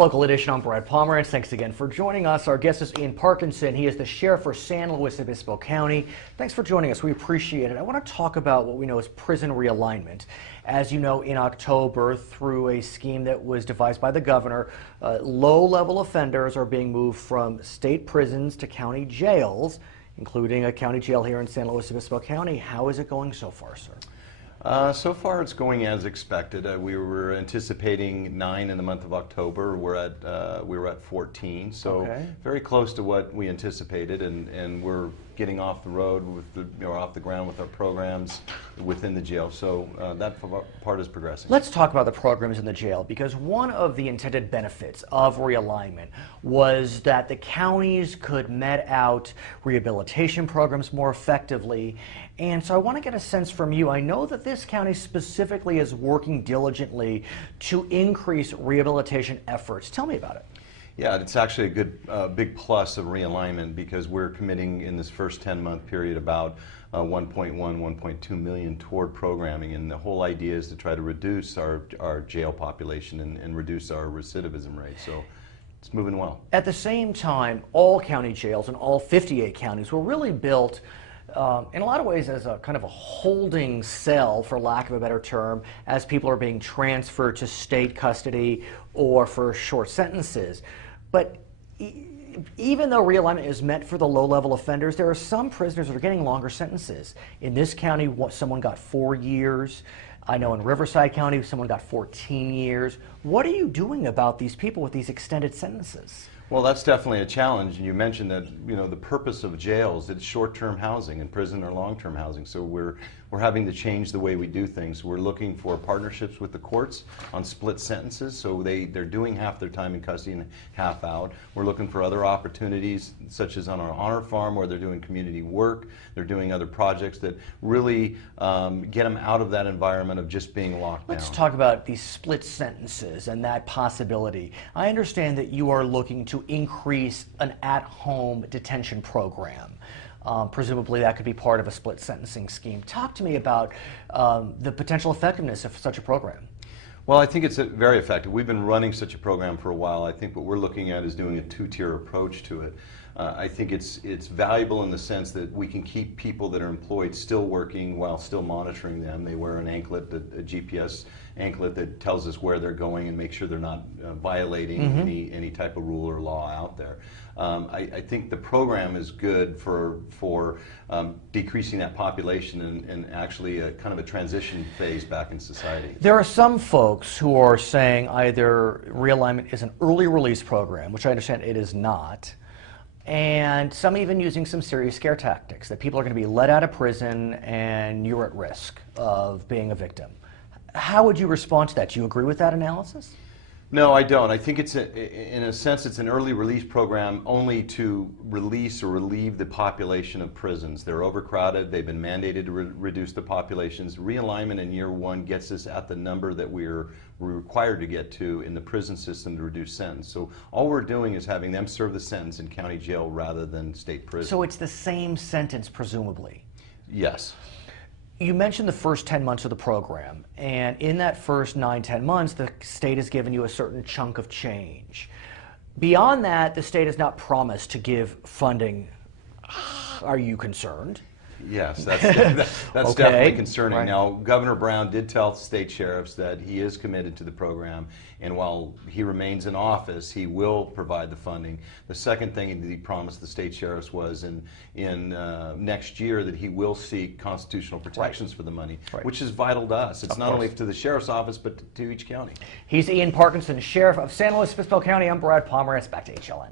Local Edition, I'm Brad Pomerantz. Thanks again for joining us. Our guest is Ian Parkinson. He is the sheriff for San Luis Obispo County. Thanks for joining us. We appreciate it. I want to talk about what we know as prison realignment. As you know, in October, through a scheme that was devised by the governor, low-level offenders are being moved from state prisons to county jails, including a county jail here in San Luis Obispo County. How is it going so far, sir? So far it's going as expected. We were anticipating 9 in the month of October. We were at 14, so very close to what we anticipated, and we're getting off the road with off the ground with our programs within the jail. So that part is progressing. Let's talk about the programs in the jail, because one of the intended benefits of realignment was that the counties could met out rehabilitation programs more effectively. And so I want to get a sense from you. I know that this county specifically is working diligently to increase rehabilitation efforts. Tell me about it. Yeah, it's actually a good big plus of realignment, because we're committing in this first 10-month period about 1.2 million toward programming, and the whole idea is to try to reduce our jail population and reduce our recidivism rate. So it's moving well. At the same time, all county jails in all 58 counties were really built in a lot of ways as a kind of a holding cell, for lack of a better term, as people are being transferred to state custody or for short sentences. But even though realignment is meant for the low-level offenders, there are some prisoners that are getting longer sentences. In this county, someone got 4 years. I know in Riverside County, someone got 14 years. What are you doing about these people with these extended sentences? Well, that's definitely a challenge. And you mentioned that, the purpose of jails, it's short-term housing, and prison or long-term housing. So we're having to change the way we do things. We're looking for partnerships with the courts on split sentences, so they're doing half their time in custody and half out. We're looking for other opportunities, such as on our honor farm, where they're doing community work. They're doing other projects that really get them out of that environment of just being locked down. Let's talk about these split sentences and that possibility. I understand that you are looking to increase an at-home detention program. Presumably that could be part of a split sentencing scheme. Talk to me about the potential effectiveness of such a program. Well, I think it's very effective. We've been running such a program for a while. I think what we're looking at is doing a two-tier approach to it. I think it's valuable in the sense that we can keep people that are employed still working while still monitoring them. They wear an anklet, a GPS anklet that tells us where they're going and make sure they're not violating any type of rule or law out there. I think the program is good for decreasing that population and actually a kind of a transition phase back in society. There are some folks who are saying either realignment is an early release program, which I understand it is not, and some even using some serious scare tactics, that people are going to be let out of prison and you're at risk of being a victim. How would you respond to that? Do you agree with that analysis? No, I don't. I think in a sense, it's an early release program only to release or relieve the population of prisons. They're overcrowded. They've been mandated to reduce the populations. Realignment in year one gets us at the number that we're required to get to in the prison system to reduce sentence. So all we're doing is having them serve the sentence in county jail rather than state prison. So it's the same sentence, presumably? Yes. You mentioned the first 10 months of the program, and in that first 9-10 months, the state has given you a certain chunk of change. Beyond that, the state has not promised to give funding. Are you concerned? Yes, that's definitely concerning. Right. Now, Governor Brown did tell state sheriffs that he is committed to the program, and while he remains in office, he will provide the funding. The second thing that he promised the state sheriffs was in next year that he will seek constitutional protections for the money, which is vital to us. It's not only to the sheriff's office, but to each county. He's Ian Parkinson, sheriff of San Luis Obispo County. I'm Brad Pomerantz. Back to HLN.